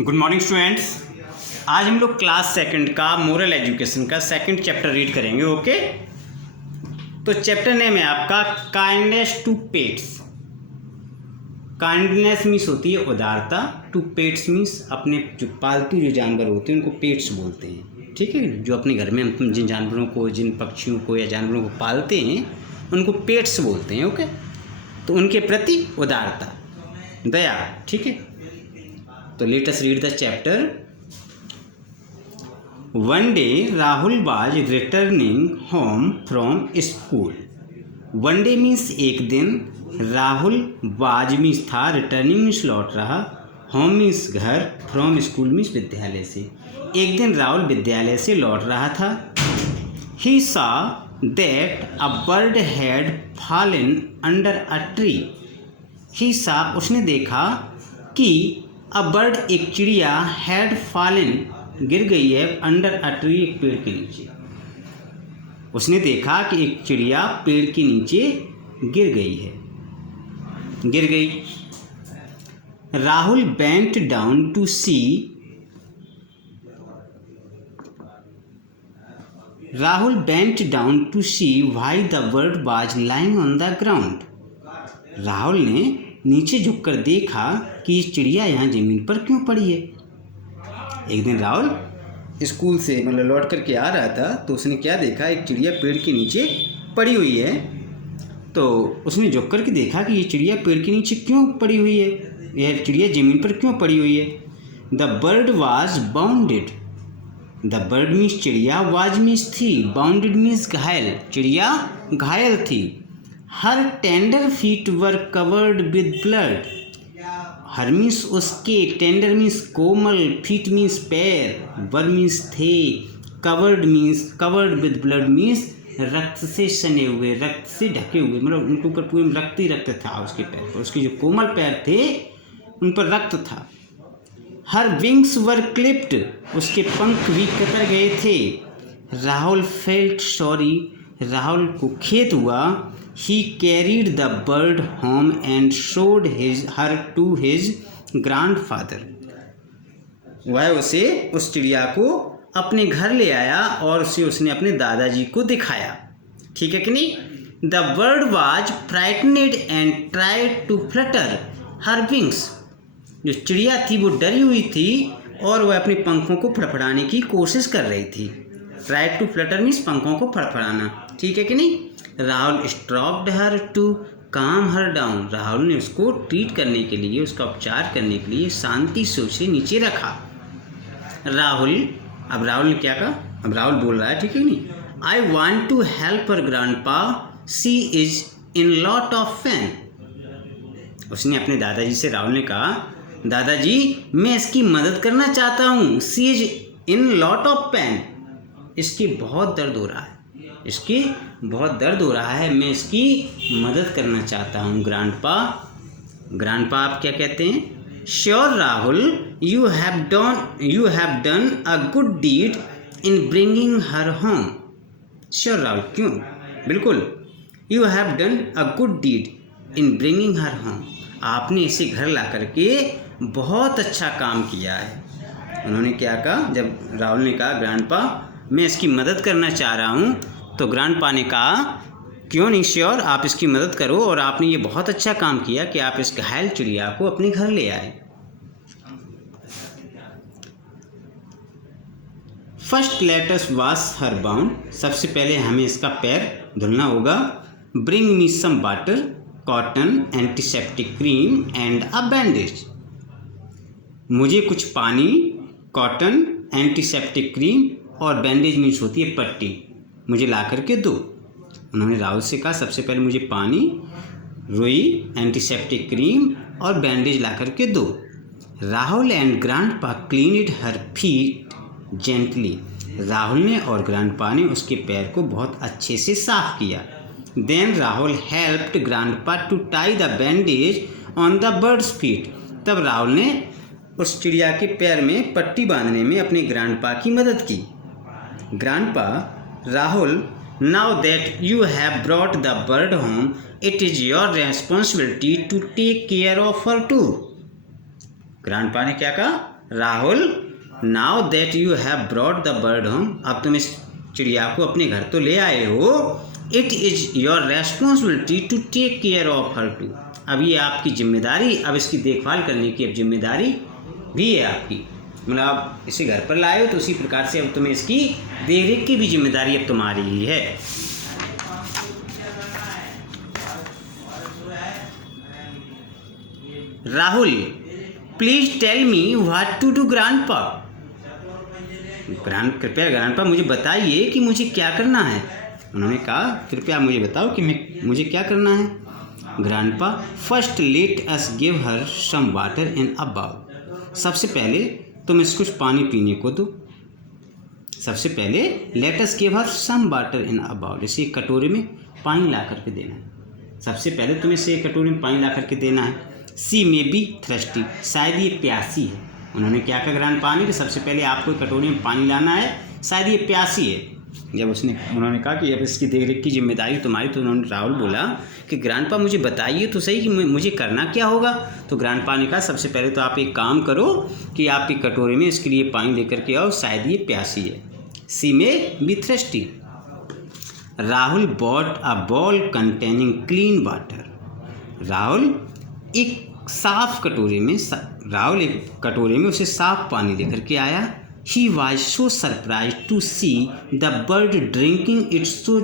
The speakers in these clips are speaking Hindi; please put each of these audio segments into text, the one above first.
Good morning students. आज हम लोग क्लास सेकंड का मोरल एजुकेशन का सेकंड चैप्टर रीड करेंगे। ओके, तो चैप्टर नेम है आपका kindness to pets. Kindness means होती है उदारता, टू पेट्स मीन्स अपने जो पालतू जो जानवर होते हैं उनको पेट्स बोलते हैं। ठीक है, जो अपने घर में हम जिन जानवरों को, जिन पक्षियों को या जानवरों को पालते हैं उनको पेट्स बोलते हैं। ओके, तो उनके प्रति उदारता, दया। ठीक है, तो let us read the chapter. One day Rahul was returning home from school. One day means एक दिन, राहुल वाज मीन्स था, रिटर्निंग मीन्स लौट रहा, होम मीन्स घर, फ्रॉम स्कूल मीन्स विद्यालय से। एक दिन राहुल विद्यालय से लौट रहा था। He saw that a bird had fallen under a tree. He saw उसने देखा कि अ बर्ड एक चिड़िया, हैड फॉलन गिर गई है, अंडर अ ट्री एक पेड़ के नीचे। उसने देखा कि एक चिड़िया पेड़ के नीचे गिर गई है, गिर गई। Rahul bent down to see, Rahul bent down to see why the bird was lying on the ground. Rahul ने नीचे झुककर देखा कि ये चिड़िया यहाँ ज़मीन पर क्यों पड़ी है। एक दिन राहुल स्कूल से लौट कर के आ रहा था, तो उसने क्या देखा, एक चिड़िया पेड़ के नीचे पड़ी हुई है। तो उसने झुक कर के देखा कि ये चिड़िया पेड़ के नीचे क्यों पड़ी हुई है, यह चिड़िया ज़मीन पर क्यों पड़ी हुई है। The bird was bounded. The bird means चिड़िया, वाज मीन्स थी, बाउंडेड मीन्स घायल, चिड़िया घायल थी। Her tender feet were covered with blood. Her means उसके, टेंडर मीन्स कोमल, फीट मीन्स पैर, वर मीन्स थे, covered means covered with blood means रक्त से सने हुए, रक्त से ढके हुए, उनके ऊपर पूरे रक्त ही रक्त था उसके पैर पर, उसके जो कोमल पैर थे उन पर रक्त था। हर विंग्स वर क्लिप्ड, उसके पंख भी कतर गए थे। राहुल फेल्ट सॉरी, राहुल को खेद हुआ। He carried the bird home and showed her to his grandfather. वह उसे, उस चिड़िया को अपने घर ले आया और उसे उसने अपने दादाजी को दिखाया। ठीक है कि नहीं। The bird was frightened and tried to flutter her wings. जो चिड़िया थी वो डरी हुई थी और वह अपने पंखों को फड़फड़ाने की कोशिश कर रही थी। Tried to flutter means पंखों को फड़फड़ाना। ठीक है कि नहीं। राहुल स्ट्रोक्ड हर टू काम हर डाउन। राहुल ने उसको ट्रीट करने के लिए, उसका उपचार करने के लिए शांति से उसे नीचे रखा। अब राहुल ने क्या कहा, अब राहुल बोल रहा है, ठीक है नहीं। I want to help her grandpa, she is in lot of pain. उसने अपने दादाजी से, राहुल ने कहा, दादाजी मैं इसकी मदद करना चाहता हूँ, she is in lot of pain, इसकी बहुत दर्द हो रहा है, इसकी बहुत दर्द हो रहा है, मैं इसकी मदद करना चाहता हूँ। ग्रैंडपा, ग्रैंडपा आप क्या कहते हैं। Sure Rahul, you have done a good deed in bringing her home. Sure Rahul, क्यों, बिल्कुल। You have done a good deed in bringing her home, आपने इसे घर ला करके बहुत अच्छा काम किया है। उन्होंने क्या कहा, जब राहुल ने कहा ग्रैंडपा मैं इसकी मदद करना चाह रहा हूँ, तो ग्रैंडपा ने कहा क्यों नहीं, श्योर, आप इसकी मदद करो, और आपने ये बहुत अच्छा काम किया कि आप इस घायल चिड़िया को अपने घर ले आए। First let us wash her wound, सबसे पहले हमें इसका पैर धुलना होगा। Bring me some water, cotton, antiseptic cream and a bandage. मुझे कुछ पानी, कॉटन, एंटीसेप्टिक क्रीम और बैंडेज मीन्स होती है पट्टी, मुझे ला करके दो। उन्होंने राहुल से कहा सबसे पहले मुझे पानी, रुई, एंटीसेप्टिक क्रीम और बैंडेज ला करके दो। Rahul and grandpa cleaned her feet gently. Rahul ने और ग्रैंडपा ने उसके पैर को बहुत अच्छे से साफ किया। Then Rahul helped grandpa to tie the bandage on the bird's feet. तब राहुल ने उस चिड़िया के पैर में पट्टी बांधने में अपने ग्रैंडपा की मदद की। Grandpa, Rahul, now that you have brought the bird home, it is your responsibility to take care of her too. Grandpa ने क्या कहा, Rahul, now that you have brought the bird home, अब तुम इस चिड़िया को अपने घर तो ले आए हो, it is your responsibility to take care of her too, अब ये आपकी जिम्मेदारी, अब इसकी देखभाल करने की अब जिम्मेदारी भी है आपकी, मतलब आप इसे घर पर लाए हो तो उसी प्रकार से अब तुम्हें इसकी देखरेख की भी जिम्मेदारी अब तुम्हारी ही है। Rahul, please tell me what to do grandpa, कृपया ग्रैंडपा मुझे बताइए कि मुझे क्या करना है। उन्होंने कहा कृपया मुझे बताओ कि मुझे क्या करना है। Grandpa, first let us give her some water in a bowl, सबसे पहले तुम इसको कुछ पानी पीने को दो, सबसे पहले let us give her some water in a bowl, इसे एक कटोरे में पानी ला करके देना है, सबसे पहले तुम्हें इसे एक कटोरे में पानी ला करके देना है। सी मे बी थ्रस्टी, शायद ये प्यासी है। उन्होंने क्या कहा ग्रैंडपा ने कि सबसे पहले आपको कटोरे में पानी लाना है, शायद ये प्यासी है। जब उन्होंने कहा कि अब इसकी देखरेख की जिम्मेदारी तुम्हारी, तो उन्होंने राहुल बोला कि ग्रैंडपा मुझे बताइए तो सही कि मुझे करना क्या होगा। तो ग्रैंडपा ने कहा सबसे पहले तो आप एक काम करो कि आप एक कटोरे में इसके लिए पानी लेकर के आओ, शायद ये प्यासी है। She may be thirsty. Rahul bought a bowl containing clean water, Rahul एक कटोरे में उसे साफ पानी लेकर के आया। He was so surprised to see the bird drinking it so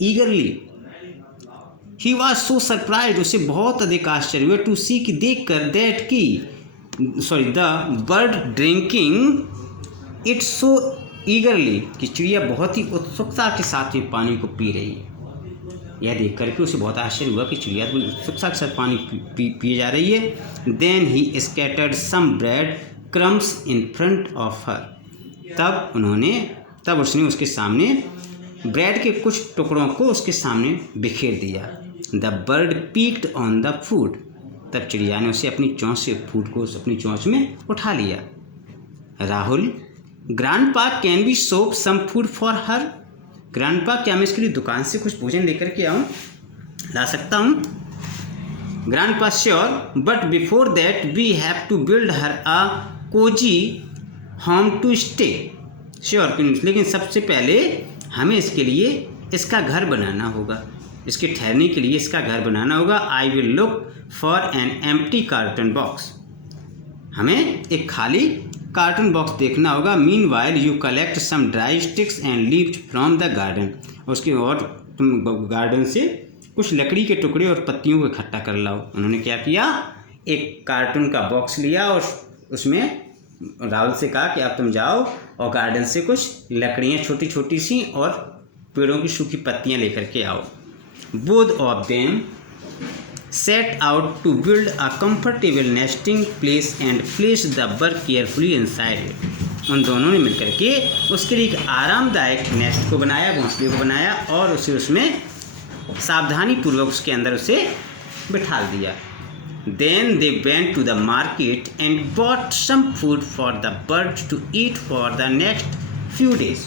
eagerly. He was so surprised, उसे बहुत अधिक आश्चर्य हुआ to see कि देख कर the bird drinking it so eagerly, कि चिड़िया बहुत ही उत्सुकता के साथ में पानी को पी रही है। यह देख करके उसे बहुत आश्चर्य हुआ कि चिड़िया तो उत्सुकता के साथ पानी पिए जा रही है। Then he scattered some bread crumbs in front of her. तब उसने उसके सामने ब्रेड के कुछ टुकड़ों को उसके सामने बिखेर दिया। The bird peaked on the food, तब चिड़िया ने उसे अपनी चोंच से फूड को अपनी चोंच में उठा लिया। Rahul, grandpa can we sop some food for her, grandpa क्या मैं इसके लिए दुकान से कुछ भोजन लेकर के आऊँ, ला सकता हूँ। Grandpa, sure, but before that we have to build her a cosy home to stay, sure, लेकिन सबसे पहले हमें इसके लिए इसका घर बनाना होगा, इसके ठहरने के लिए इसका घर बनाना होगा। I will look for an empty carton box, हमें एक खाली कार्टन बॉक्स देखना होगा। Meanwhile you collect some dry sticks and leaves from the garden, उसके और तुम गार्डन से कुछ लकड़ी के टुकड़े और पत्तियों को इकट्ठा कर लाओ। उन्होंने क्या किया, एक कार्टून का बॉक्स लिया और उसमें राहुल से कहा कि अब तुम जाओ और गार्डन से कुछ लकड़ियाँ छोटी छोटी सी और पेड़ों की सूखी पत्तियाँ लेकर के आओ। Both of them set out to build a comfortable nesting place and place the bird carefully inside it, उन दोनों ने मिलकर के उसके लिए एक आरामदायक नेस्ट को बनाया, घोंसले को बनाया और उसे उसमें सावधानी पूर्वक उसके अंदर उसे बिठा दिया। Then they went to the market and bought some food for the birds to eat for the next few days.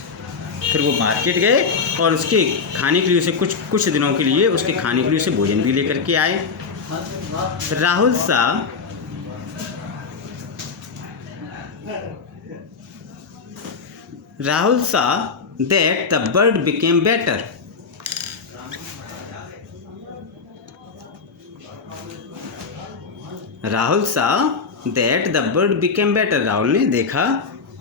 फिर वो मार्केट गए और उसके खाने के लिए उसे कुछ दिनों के लिए उसके खाने के लिए उसे भोजन भी लेकर के आए। Rahul saw that the bird became better. Rahul saw that the bird became better. Rahul ने देखा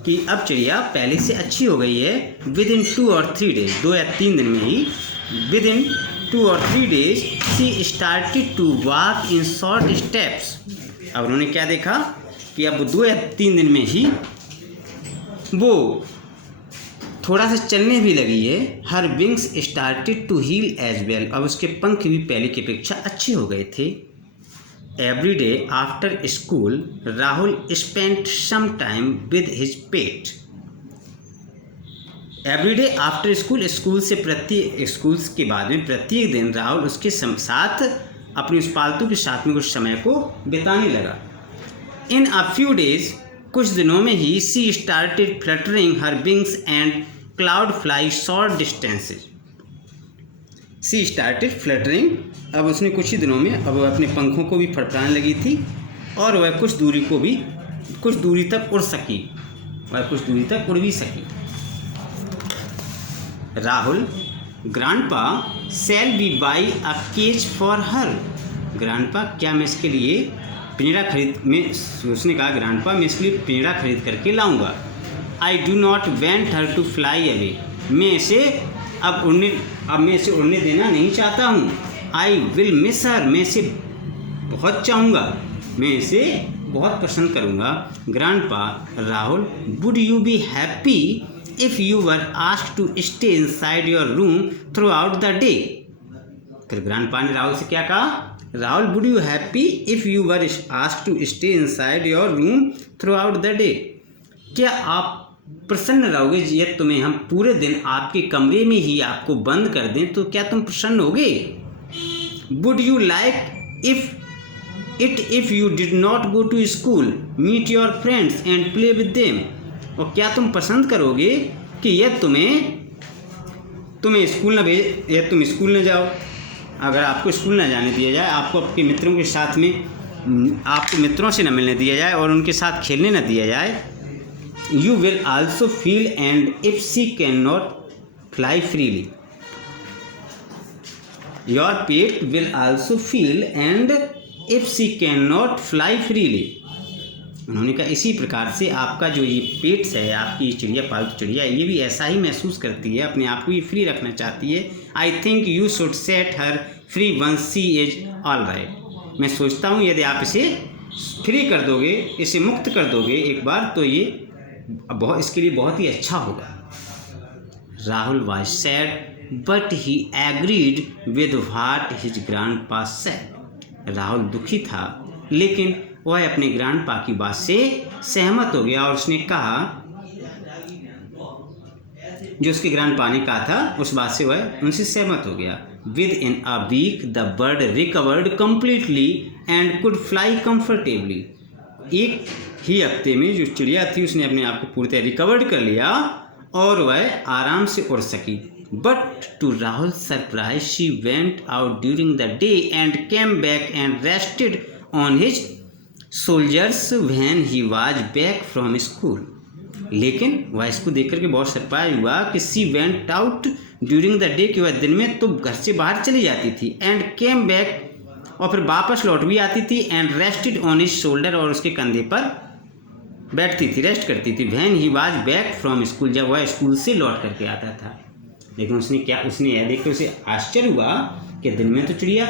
कि अब चिड़िया पहले से अच्छी हो गई है। Within 2 or 3 days, 2 या 3 दिन में ही, within 2 or 3 days she started to walk in short steps. अब उन्होंने क्या देखा कि अब 2 या 3 दिन में ही वो थोड़ा सा चलने भी लगी है। Her wings started to heal as well. अब उसके पंख भी पहले की अपेक्षा अच्छे हो गए थे। Every day after school, Rahul spent some time with his pet. Every day after school, school के बाद में प्रत्येक दिन राहुल उसके साथ अपने उस पालतू के साथ में कुछ समय को बिताने लगा। In a few days, कुछ दिनों में ही she started fluttering her wings and cloud fly short distances. She started fluttering, अब उसने कुछ ही दिनों में अब अपने पंखों को भी फड़फड़ाने लगी थी और वह कुछ दूरी को भी कुछ दूरी तक उड़ सकी, वह कुछ दूरी तक उड़ भी सकी। Rahul, grandpa shall we buy a cage for her. Grandpa, क्या मैं इसके लिए पिंजरा खरीद में, उसने कहा ग्रैंडपा मैं इसके लिए पिंजरा खरीद करके लाऊंगा। I do not want her to fly away. मैं इसे अब मैं इसे उड़ने देना नहीं चाहता हूँ। I will miss her. मैं इसे बहुत चाहूँगा, मैं इसे बहुत पसंद करूँगा। Grandpa, Rahul, would you be happy if you were asked to stay inside your room throughout the day. फिर ग्रैंडपा ने राहुल से क्या कहा? Rahul, would you happy if you were asked to stay inside your room throughout the day. क्या आप प्रसन्न रहोगे यदि तुम्हें हम पूरे दिन आपके कमरे में ही आपको बंद कर दें, तो क्या तुम प्रसन्न होगे? Would you like if you did not go to school, meet your friends and play with them. और क्या तुम पसंद करोगे कि यदि तुम्हें स्कूल न भेज, या तुम स्कूल न जाओ, अगर आपको स्कूल न जाने दिया जाए, आपको आपके मित्रों के साथ में, आपको मित्रों से न मिलने दिया जाए और उनके साथ खेलने न दिया जाए। You will also feel and if she can not fly freely, your pet will also feel and if she can not fly freely. उन्होंने कहा इसी प्रकार से आपका जो ये पेट्स है, आपकी चिड़िया, पालतू चिड़िया, ये भी ऐसा ही महसूस करती है, अपने आप को ये फ्री रखना चाहती है। I think you should set her free once she is all right. मैं सोचता हूँ यदि आप इसे फ्री कर दोगे, इसे मुक्त कर दोगे एक बार, तो ये इसके लिए बहुत ही अच्छा होगा। Rahul was sad but he agreed with what his grandpa said. Rahul दुखी था, लेकिन वह अपने ग्रैंडपा की बात से सहमत हो गया और उसने कहा, जो उसके ग्रैंडपा ने कहा था उस बात से वह उनसे सहमत हो गया। Within a week the bird recovered completely and could fly comfortably. एक ही हफ्ते में जो चिड़िया थी उसने अपने आप को पूरी तरह रिकवर्ड कर लिया और वह आराम से उड़ सकी। But to Rahul surprise she went out during the day and came back and rested on his soldiers when he was back from school. लेकिन वह इसको देख करके बहुत सरप्राइज हुआ कि she went out during the day, कि वह दिन में तो घर से बाहर चली जाती थी, एंड केम बैक, और फिर वापस लौट भी आती थी, and rested on his shoulder, और उसके कंधे पर बैठती थी, रेस्ट करती थी। When he was back from school, जब वह स्कूल से लौट करके आता था। लेकिन उसने यह देखकर उसे आश्चर्य हुआ कि दिन में तो चिड़िया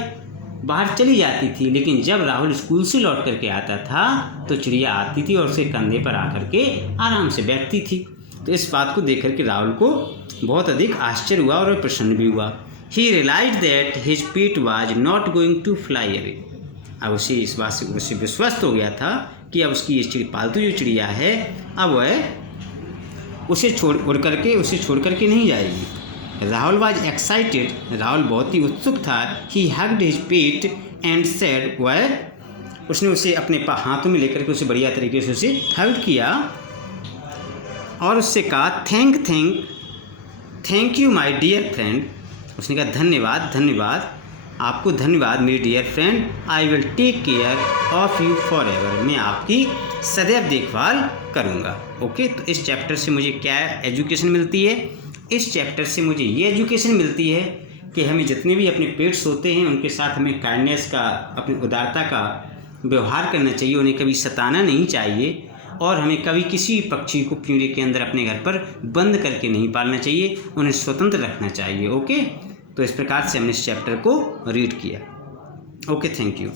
बाहर चली जाती थी, लेकिन जब राहुल स्कूल से लौट करके आता था तो चिड़िया आती थी और उसके कंधे पर आकर के आराम से बैठती थी। तो इस बात को देख करके राहुल को बहुत अधिक आश्चर्य हुआ और प्रसन्न भी हुआ। He realised that his pet was not going to fly away. अब उसे इस बात से उससे विश्वास हो गया था कि अब उसकी ये पालतू जो चिड़िया है, अब वह उसे छोड़ करके नहीं जाएगी। Rahul was excited. राहुल बहुत ही उत्सुक था। ही hugged his pet and said, उसने उसे अपने हाथों में लेकर के उसे बढ़िया तरीके से उसे हग किया और उससे कहा thank you my dear friend. उसने कहा धन्यवाद आपको, धन्यवाद मेरी dear friend. I will take care of you forever. मैं आपकी सदैव देखभाल करूँगा। ओके, तो इस चैप्टर से मुझे क्या एजुकेशन मिलती है? इस चैप्टर से मुझे ये एजुकेशन मिलती है कि हमें जितने भी अपने पेट्स होते हैं उनके साथ हमें काइंडनेस का, अपनी उदारता का व्यवहार करना चाहिए, उन्हें कभी सताना नहीं चाहिए और हमें कभी किसी पक्षी को पिंजरे के अंदर अपने घर पर बंद करके नहीं पालना चाहिए, उन्हें स्वतंत्र रखना चाहिए। ओके, तो इस प्रकार से हमने इस चैप्टर को रीड किया। Okay, thank you.